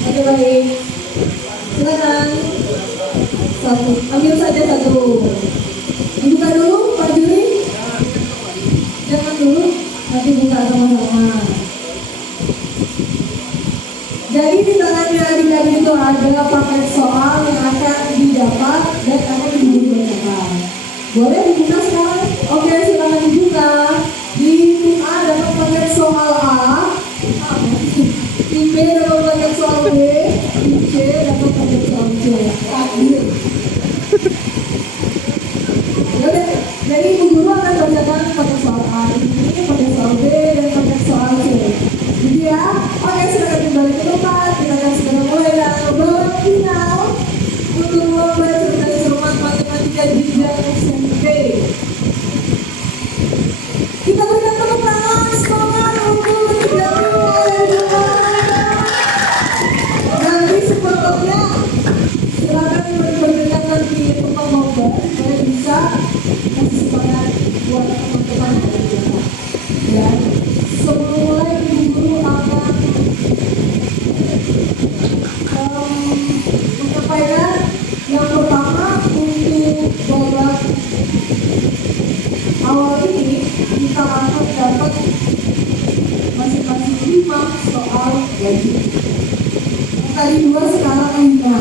Oke baik, silakan. Satu, ambil saja satu. Dibuka dulu, Pak Juri. Jangan dulu, nanti buka sama-sama. Jadi di tangannya adik-adik itu ada paket soal yang akan didapat dan akan dibacakan. Boleh dibuka sekarang? Oke, silakan dibuka. Di tim A dapat paket soal A. Tim B dapat paket soal B. Tim C dapat paket soal C. Yaudah, jadi Ibu Guru akan bacakan paket soal A ini, paket soal B, dan paket soal C. Gitu ya? Oke, silakan kembali ke tempat. Kita akan segera mulai dan babak final untuk lomba cerdas cermat matematika jenjang SMP. Kita berikan tepuk tangan semangat untuk tiga tim oleh dua. Nanti sepertinya silakan berjalan nanti tempat lomba supaya bisa kasih semangat buat teman-teman dari kita. Ya, sebelum mulai Ibu Guru akan menyampaikan yang pertama untuk babak awal ini kita akan dapat masing-masing 5 soal gaji. Tadi 2, sekarang 5.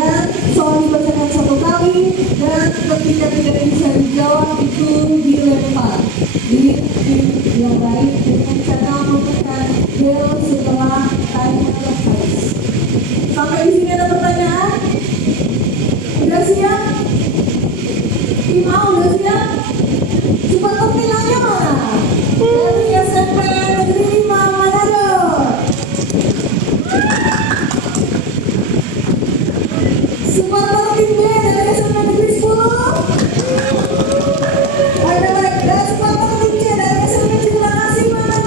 Dan soal dibacakan 1 kali dan ketika tidak bisa dijawab itu dilempar di tim yang lain dengan cara menekan bel setelah timer habis. Sampai di sini ada pertanyaan? Udah siap? Tim A udah siap? Cepat terpilihnya mana? Dari SMP Negeri 5 Manado. Supporter tim B dari SMP Negeri 10. Oke baik, dan supporter tim C dari SMP Citra Kasih mana?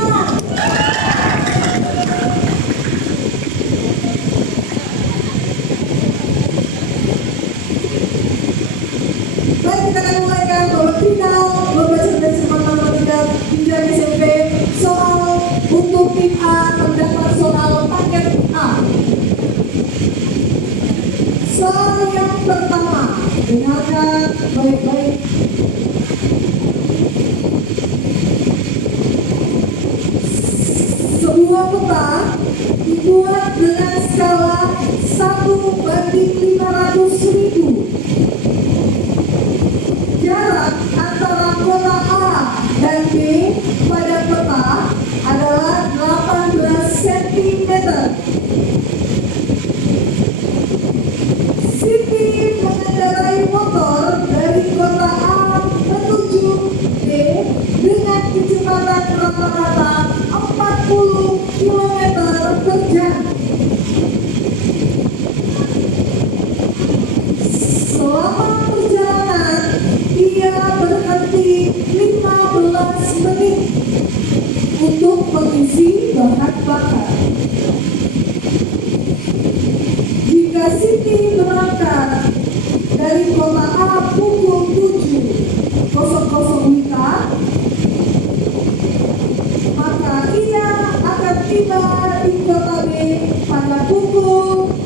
Baik, kita akan mulaikan babak final lomba cerdas cermat matematika jenjang SMP. Soal untuk tim A terdapat soal paket A. Soal yang pertama, dengarkan baik-baik. Sebuah peta dibuat dengan skala 1:500.000. Jarak antara kota A dan B pada peta adalah 18 cm. Siti mengendarai motor dari kota A menuju B dengan kecepatan rata-rata 40 km per jam. Selama perjalanan, ia berhenti 15 menit untuk mengisi bahan bakar. Jika Siti berangkat dari kota A pukul 7.00 WIB, maka ia akan tiba di kota B pada pukul 7.00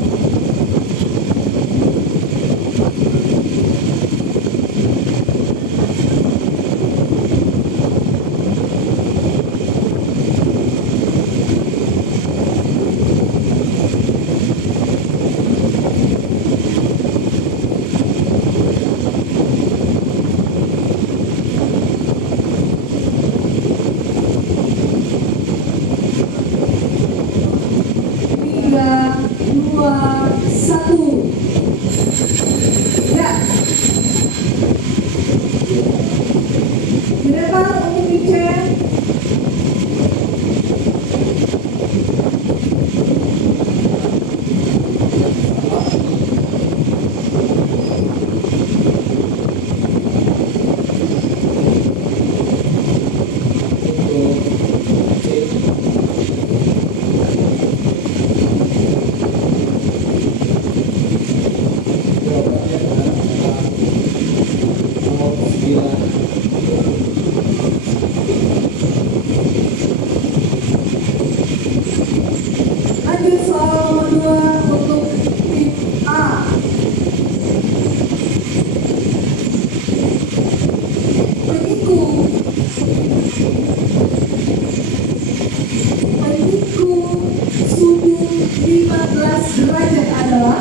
Mengikut suhu 15 derajat adalah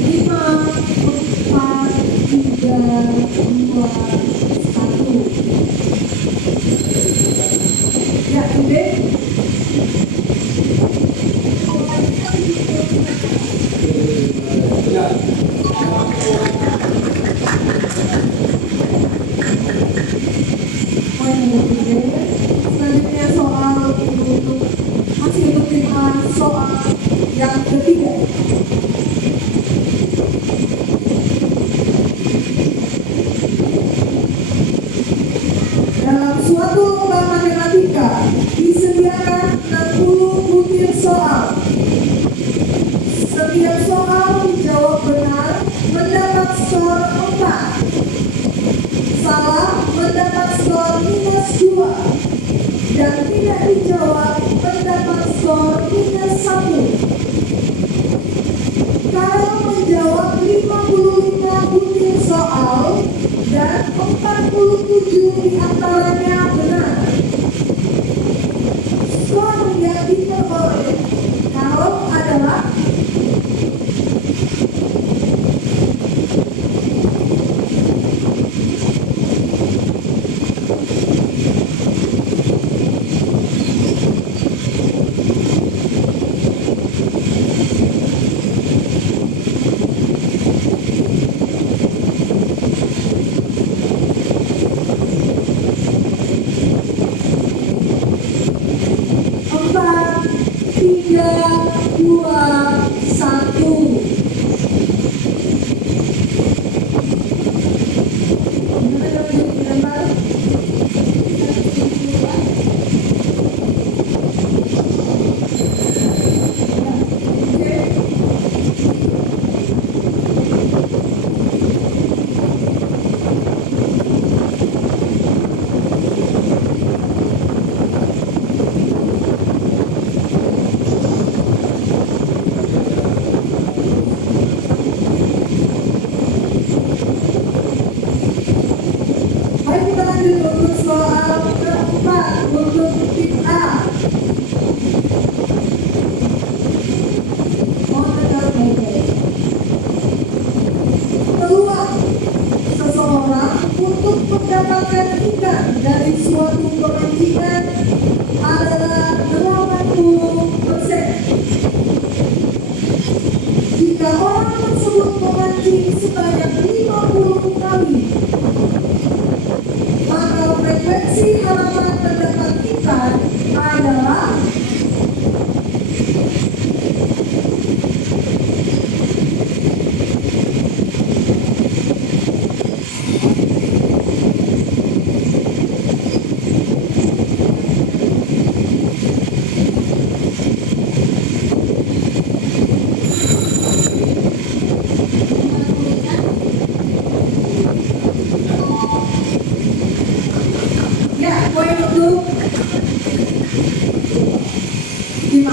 lima, empat, tiga, dua, satu. Ya, Ide. Selanjutnya soal untuk masih untuk tim A, soal yang ketiga. Dalam suatu lomba matematika disediakan 60 butir soal. Setiap soal dijawab benar mendapat skor 4. Salah mendapat skor -2. Dan tidak dijawab mendapat skor -1. Kalau menjawab 55 butir soal dan 47 diantaranya benar, skor yang diperoleh kalau adalah untuk soal keempat untuk tim A. Mohon tegak baik-baik. Peluang seseorang untuk mendapatkan ikan dari suatu pemancingan adalah 80%. Jika orang tersebut memancing sebanyak 50 kali, maka frekuensi halaman terdapat ikan adalah poin untuk 5.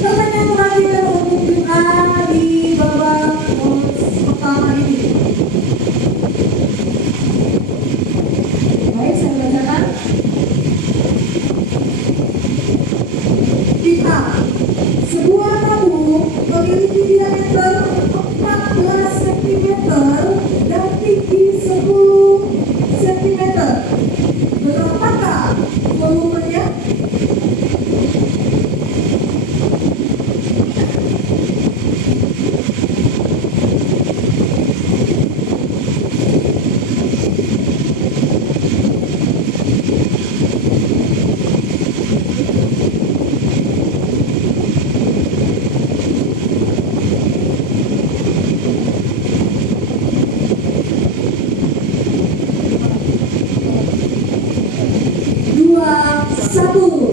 Pertanyaan terakhir untuk tim A di babak pertama ini. Baik, saya bacakan. Tim A, sebuah tabung memiliki diameter 14 cm dan tinggi 10 cm. Berapakah volumenya? Satu.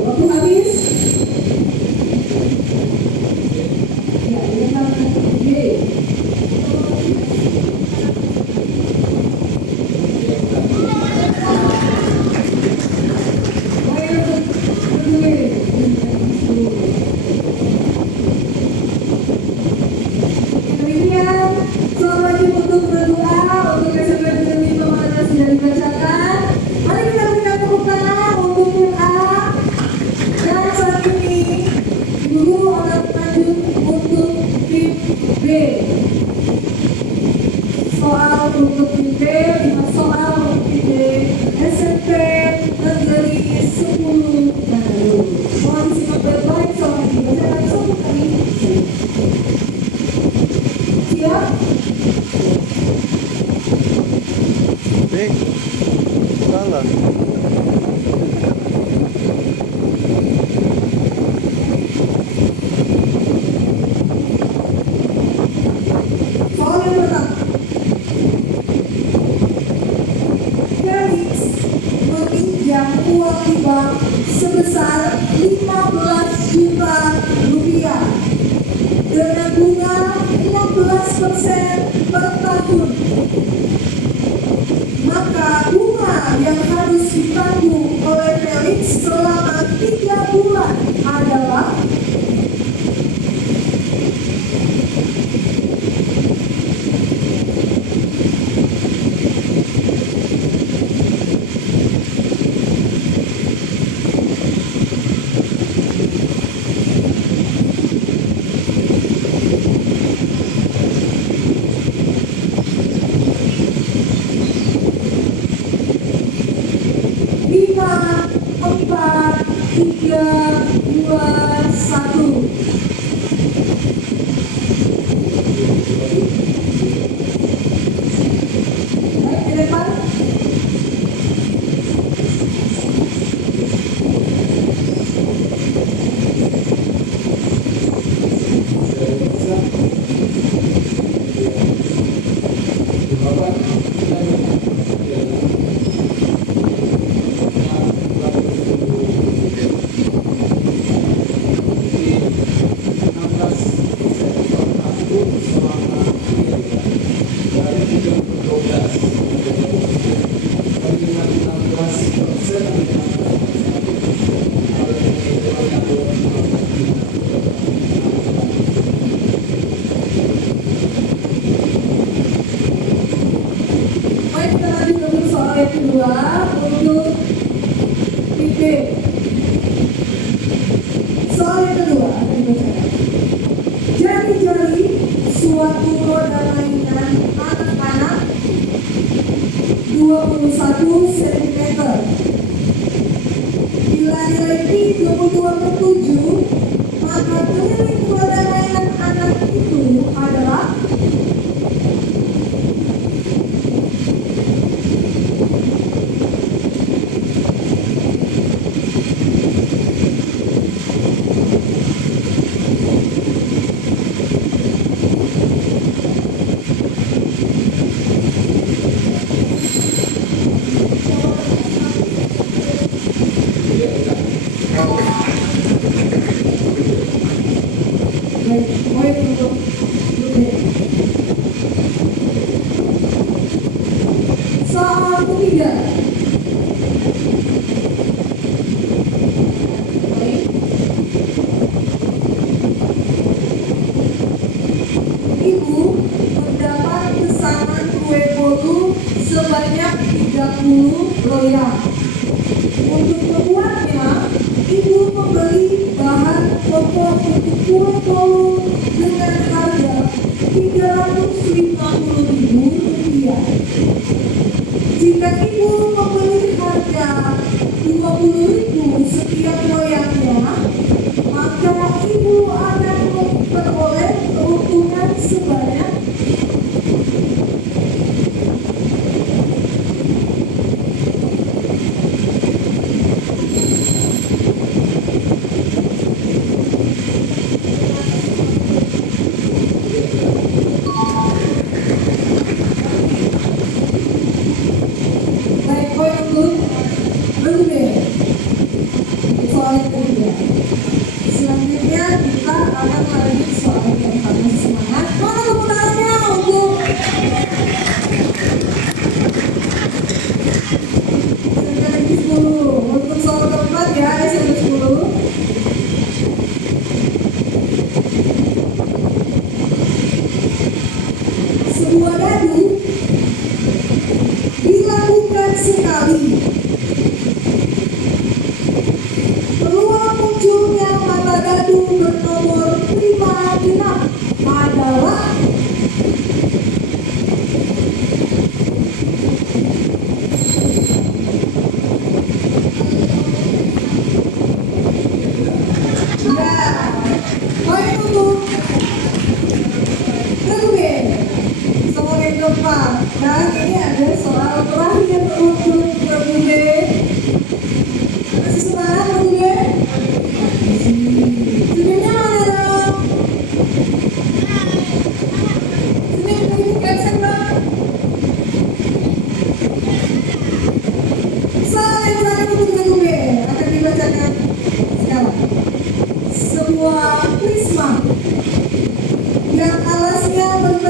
sebesar 15 juta rupiah dengan bunga 16% per tahun. Maka bunga yang harus ditanggung oleh Felix selama 3 bulan adalah lima, 4, 3, 2, 1. Baik, ke depan. Baik, kita lanjut untuk soal yang kedua untuk tipe. Soal yang kedua, jari-jari suatu roda mainan anak-anak 21 cm. Bila nilai pi 22/7, maka keliling roda mainan anak itu adalah soal ketiga. Ibu mendapat pesanan kue bolu sebanyak 30 loyang. Untuk membuatnya, ibu membeli bahan pokok untuk kue bolu dengan harga Rp350.000. Jika ibu membeli harga Rp20.000 setiap loyangnya, maka ibu akan memperoleh keuntungan sebanyak soal yang ketiga. Selanjutnya kita akan lanjut soal yang paling semangat. Mana tepuk tangannya untuk SMP 10. Untuk soal keempat ya, SMP 10. Sebuah dadu dilakukan sekali. Peluang munculnya mata dadu bernomor 5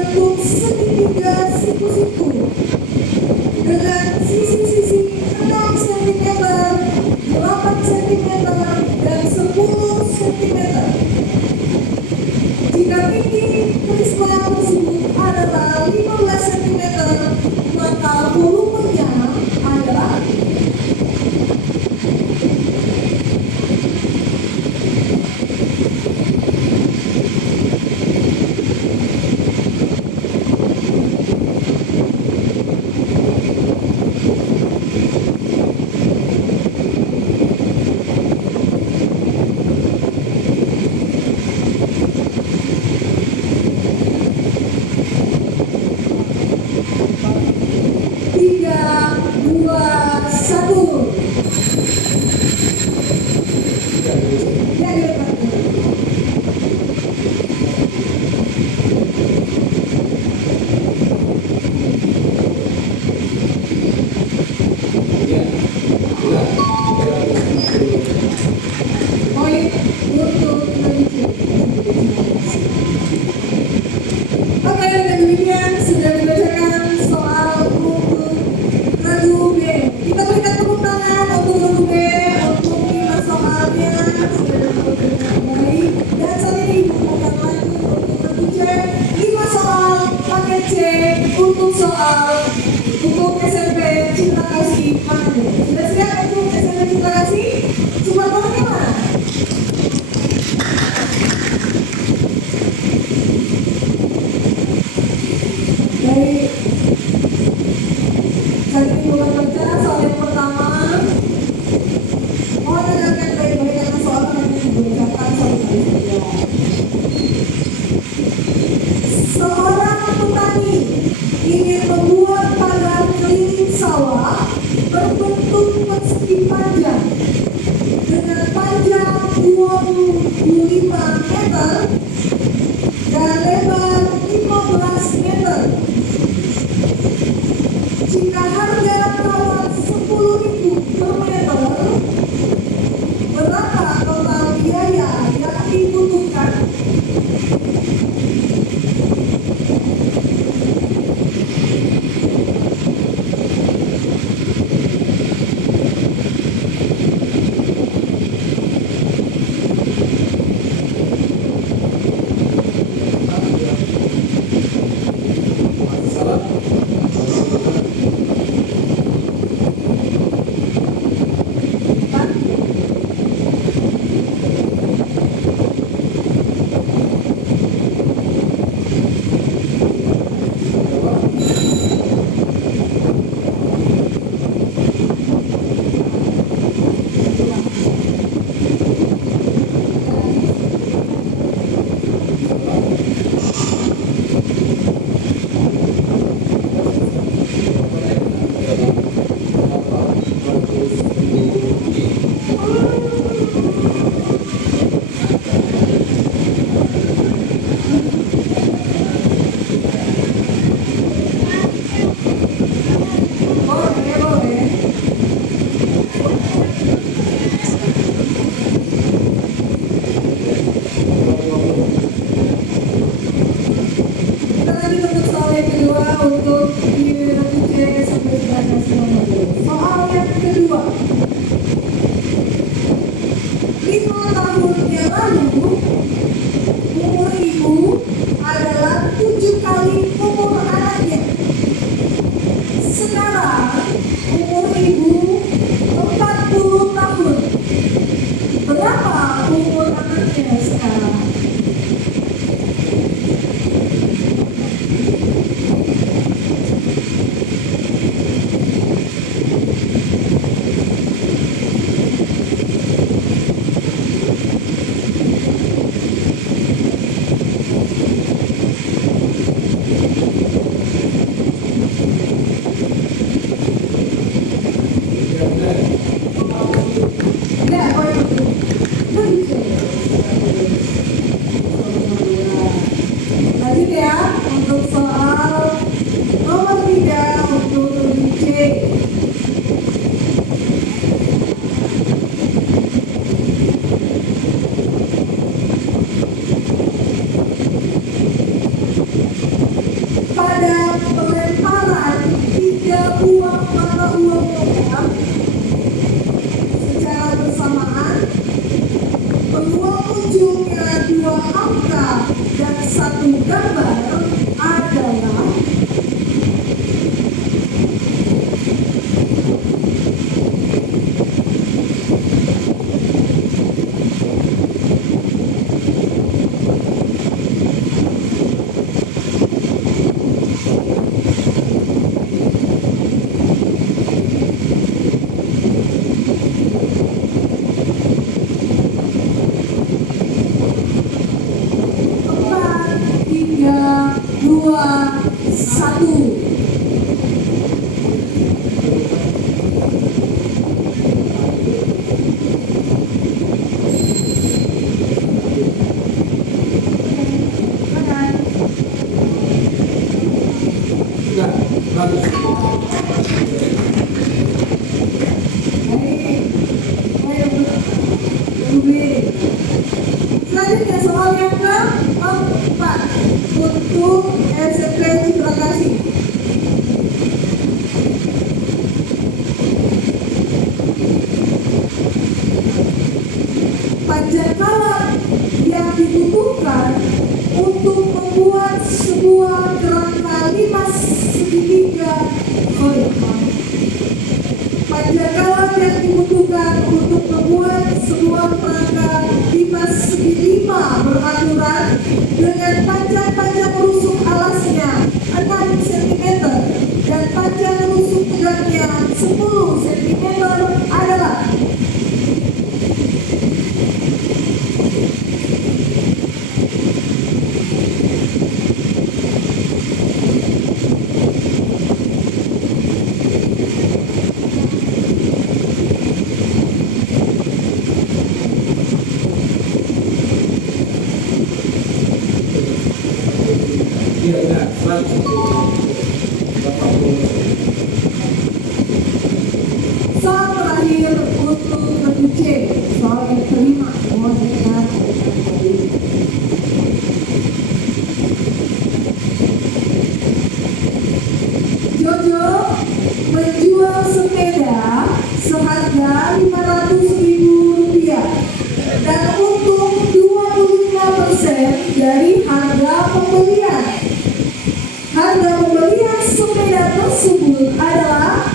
membentuk segitiga siku-siku dengan sisi-sisi 6 cm, 8 cm, dan 10 cm. Jika tinggi prisma tersebut adalah 15 cm, maka volumenya adalah untuk soal untuk SMP Cinta Kasih mana nih? Sudah siap untuk SMP Cinta Kasih? Coba tangannya mana? Baik. Kali ini bukan baca soal yang pertama. Mohon dengarkan baik-baik karena soal akan dibacakan satu kali saja. Seorang petani ingin membuat pagar keliling sawah berbentuk persegi panjang dengan panjang 25 meter dan lebar 15 meter. Jika harga kawat 10.000 per meter, berapa total biaya yang dibutuhkan? peluang munculnya dua angka dan satu gambar adalah dua, satu. Selanjutnya soal yang keempat untuk SMP Citra Kasih. Panjangkala yang dibutuhkan untuk membuat sebuah kerangka 5 segitiga. Panjangkala yang dibutuhkan untuk membuat sebuah kerangka 5 segi 5 beraturan dengan panjang rusuk alasnya 6 cm dan panjang rusuk tegaknya 10 cm adalah soal terakhir untuk bentuk C, soal yang kelima. Mohon diingat. Jojo menjual sepeda seharga Rp500.000 dan untung 25% dari harga pembelian. Harga pembelian sepeda tersebut adalah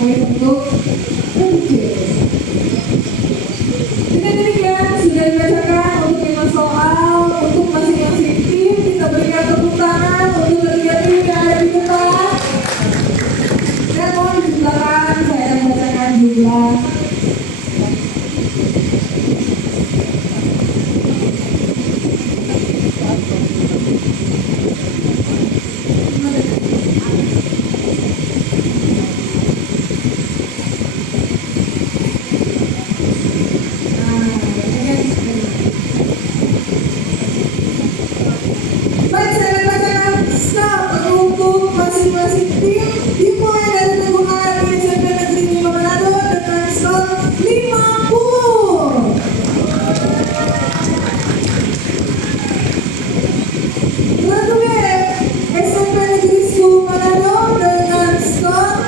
baik untuk bentuk. Dengan demikian sudah dibacakan untuk 5 soal untuk masing-masing tim. Kita berikan tepuk tangan untuk ketiga tim yang ada di depan. Dan mohon dijumlahkan, saya akan bacakan jumlah. Baik, saya akan bacakan skor untuk masing-masing tim. Dimulai dari Teguh Hari SMP Negeri 5 Manado dengan skor 50. Lalu B, SMP Negeri 10 Manado dengan skor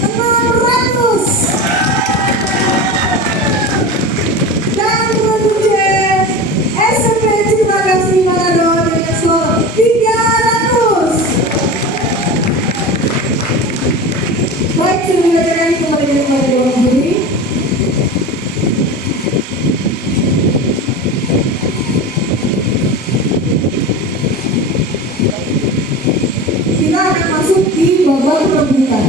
600. Dan lalu C, SMP Citra Kasih Manado dengan skor 300. Baik, sudah dibacakan kembali kepada Dewan Juri. Kita akan masuk di babak perebutan.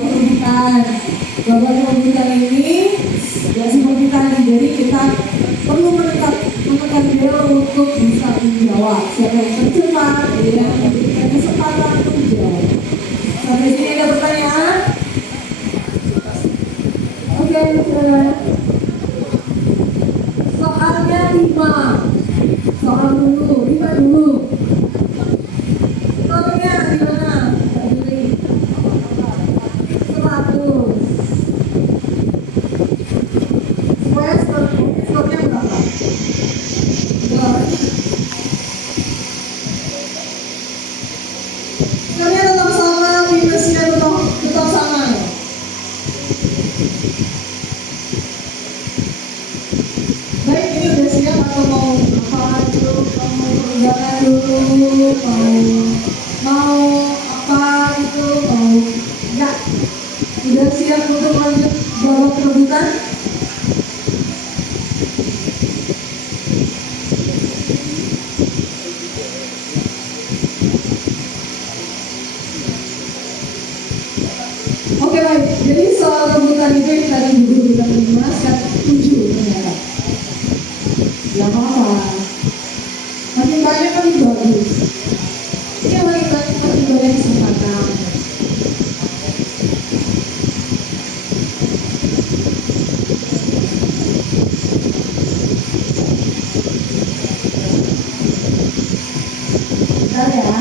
perebutan. Babak perebutan ini ya seperti tadi, jadi kita perlu menekan dia untuk bisa menjawab. Siapa yang tercepat, yang memberikan kesempatan untuk menjawab. Sampai sini ada pertanyaan? Oke, soalnya 5. Soal dulu, 5 dulu. Totalnya gimana? Mbak Juli? 100. Semuanya skornya berapa? 2. Skornya tetap sama, minusnya tetap sama ya? Baik, ini udah siap atau mau apa dulu? Mau peregangan dulu? Mau apa itu? Mau enggak? Udah siap untuk lanjut babak perebutan? Oke baik, jadi soal rebutan itu yang tadi Ibu bilang menjelaskan 7 ternyata. Ya apa-apa, makin banyak kan bagus. Ini makin banyak kesempatan. Bentar ya.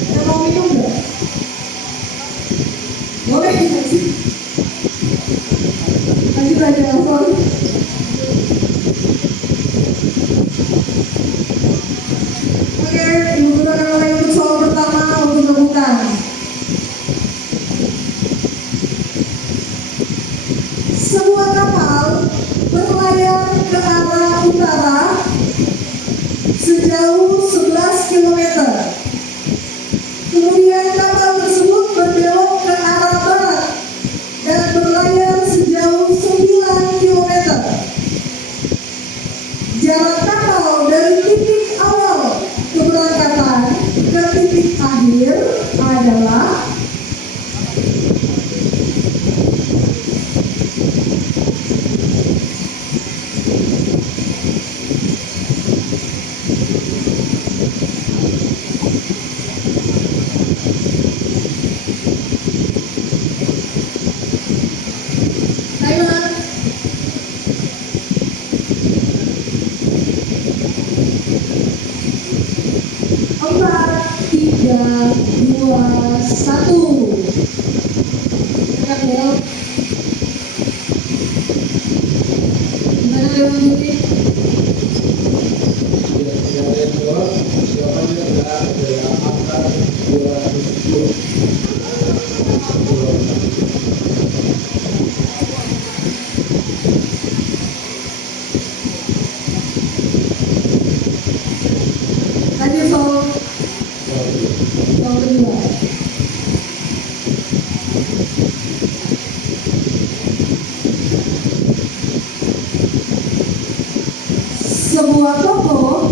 Kita mau minum nggak? Boleh dikasih. Lanjut aja langsung. Oke, Ibu Guru akan mulai untuk soal pertama untuk rebutan. Sebuah kapal berlayar ke arah utara sejauh 11 km. Kemudian kapal tersebut berbelok ke arah barat dan berlayar sejauh 9 km. Jarak kapal dari titik awal keberangkatan ke titik akhir adalah timer. 4, 3, 2, 1. Tekan bel. Gimana Dewan Juli? Jawabannya adalah angka 210. Tadi soal kedua. Sebuah toko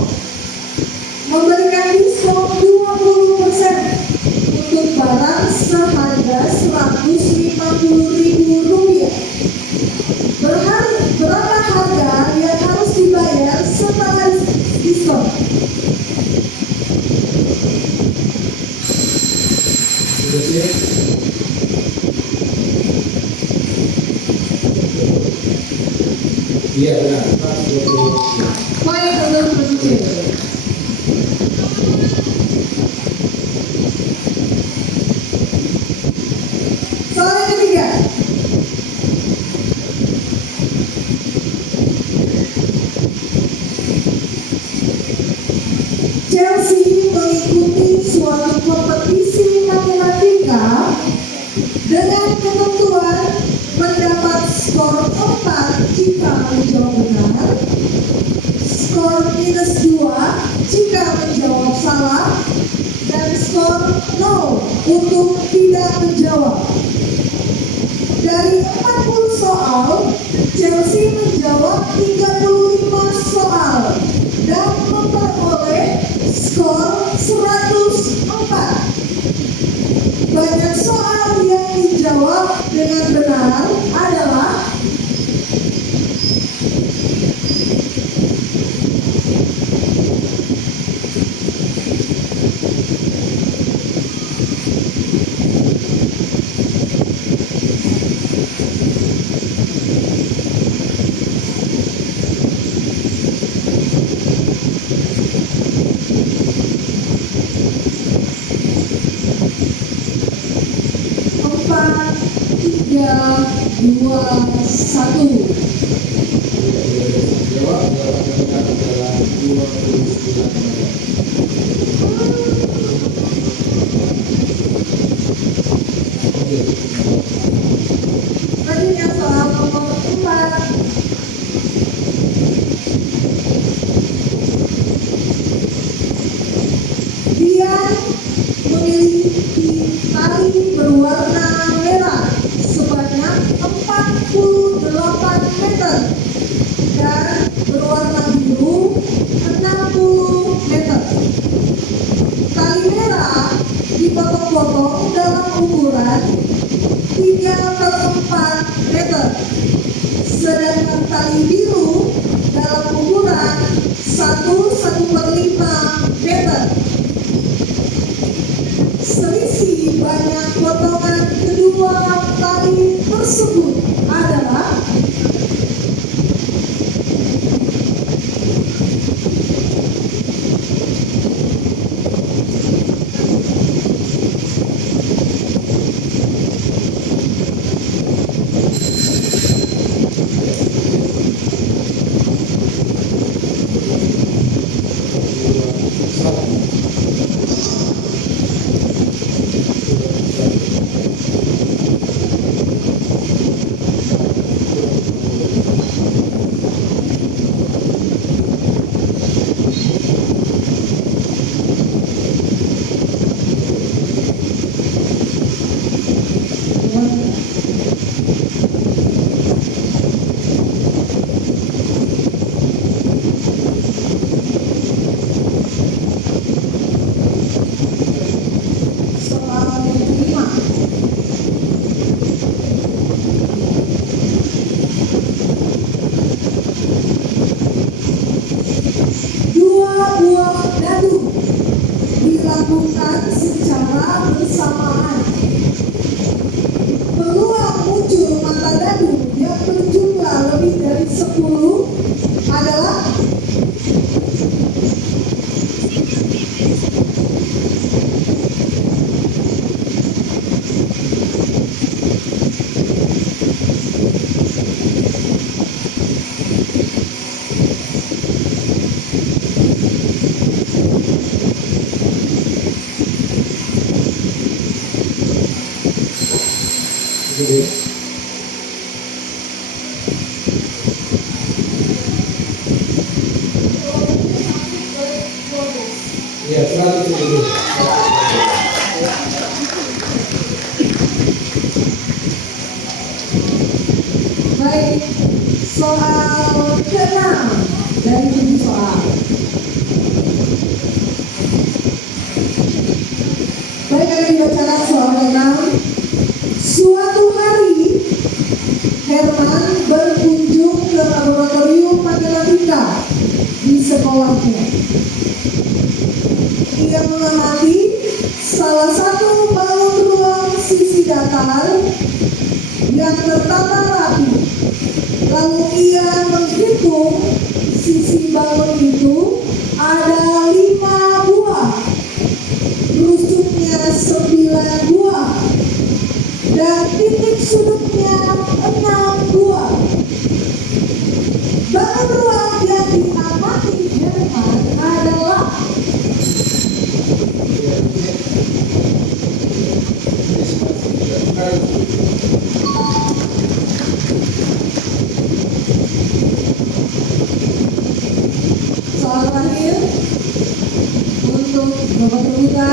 memberikan diskon 20% untuk barang seharga Rp150.000. Berapa harga yang harus dibayar setelah diskon? Iya benar, 120. Baik untuk berpikir. Soal yang ketiga. Chelsea mengikuti suatu kompetisi matematika dengan ketentuan mendapat skor 4 jika menjawab benar, skor -2 jika menjawab salah, dan skor 0 untuk tidak menjawab. Dari 40 soal, Chelsea menjawab 35 soal dan memperoleh skor 104. memiliki tali berwarna merah sebanyak 48 meter dan berwarna biru 60 meter. Tali merah dipotong-potong dalam ukuran 3/4 meter, sedangkan tali biru dalam ukuran 1/5 meter. Selisih banyak potongan kedua tali tersebut adalah soal yang kelima. Dua buah dadu dilakukan secara bersamaan. Peluang muncul mata dadu yang berjumlah lebih dari 10 adalah Jadi, iya 100 dulu. baik. Soal ke-6 dari 7 soal. Baik, akan dibacakan soal ke-6. Suatu hari Herman berkunjung ke laboratorium matematika di sekolahnya. Ia mengamati salah satu balon ruang sisi datar yang tertata rapi. Lalu ia menghitung sisi balon itu ada 5 buah, rusuknya 9 buah, dan titik sudutnya 6 buah. Balon ruang yang diamati Herman adalah soal terakhir untuk Bapak terbuka.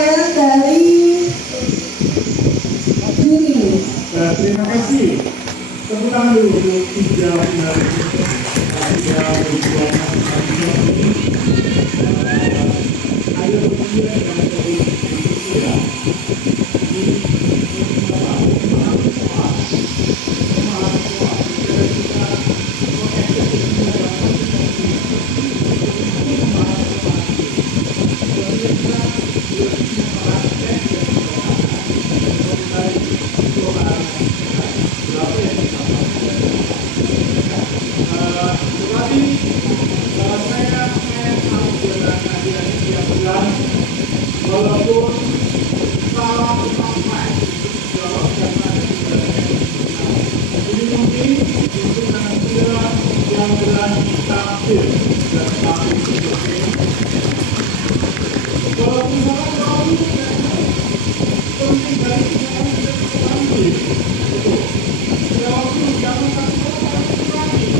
penilaian dari juri. Terima kasih. Tepuk tangan dulu untuk tiga finalis. Tiga berjuang ini. Ada berjuang dengan Indonesia. Walaupun salah sampai jawabkan ini mungkin untuk nanti yang berani tampil dan tampil walaupun salah penting dari kita tampil walaupun jangan berani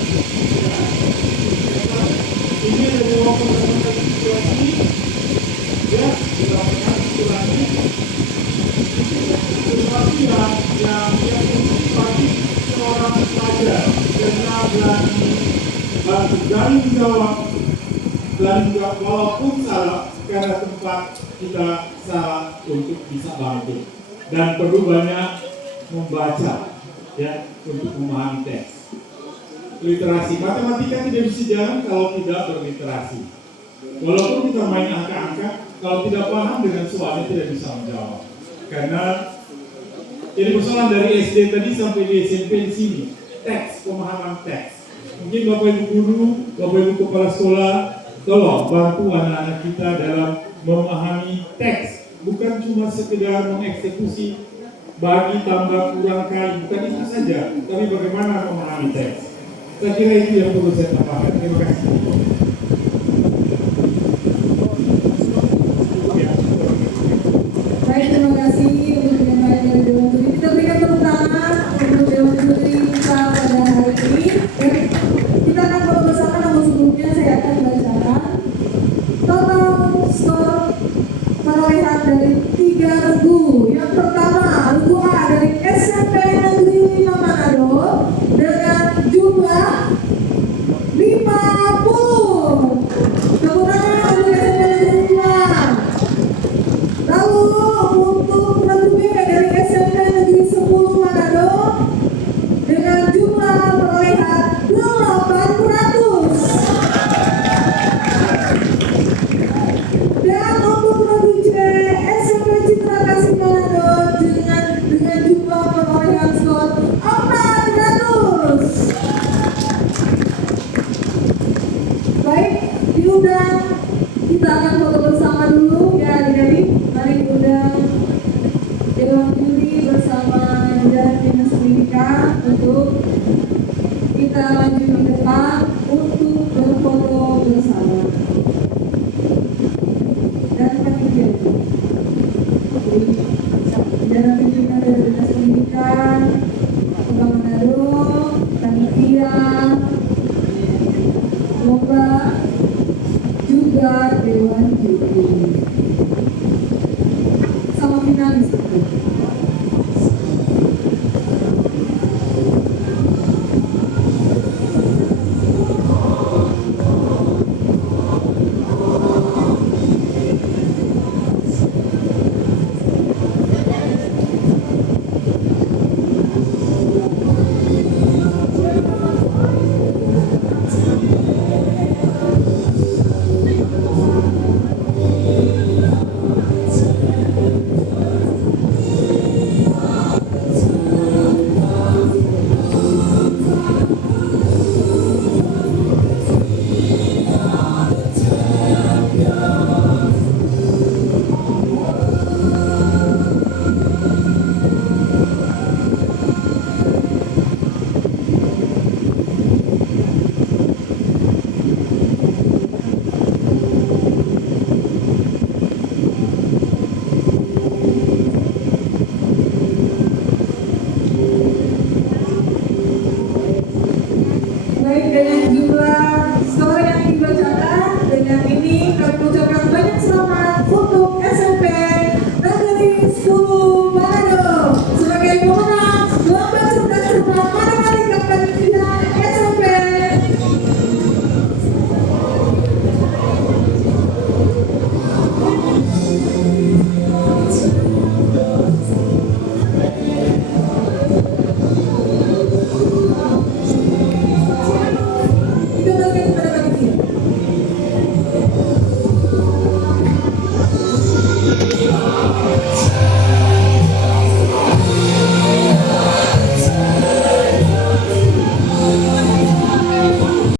ini ada dua situasi ya dilakukan ulangi sesuatu yang bagi seorang pelajar karena berani jawab walaupun salah karena tempat kita salah untuk bisa bantu dan perlu banyak membaca ya untuk memahami teks. Literasi matematika tidak bisa jalan kalau tidak berliterasi. Walaupun kita main angka-angka, kalau tidak paham dengan soalnya tidak bisa menjawab. Karena jadi persoalan dari SD tadi sampai di SMP di sini, teks, pemahaman teks. Mungkin Bapak Ibu guru, Bapak Ibu kepala sekolah, tolong bantu anak-anak kita dalam memahami teks. Bukan cuma sekedar mengeksekusi bagi tambah kurang kali, bukan itu saja, tapi bagaimana memahami teks. Saya kira itu yang perlu saya tambahkan. Terima kasih. Baik, terima kasih untuk penyampaian dari Dewan Juri. Kita berikan tepuk tangan untuk Dewan Juri kita pada hari ini. Dan kita akan foto bersama, namun sebelumnya saya akan bacakan total skor perolehan dari 3 regu. Yang pertama, regu A dari SMP Negeri 5 Manado dengan jumlah 50. Tepuk tangan untuk SMP Negeri 5. Lalu untuk regu B dari SMP Negeri 10 Manado dengan jumlah perolehan 800. Dan untuk regu C SMP Citra Kasih Manado dengan jumlah perolehan skor 400. Baik, diundang kita akan foto bersama dulu ya adik-adik. Mari diundang Dewan Juri bersama jajaran Dinas Pendidikan untuk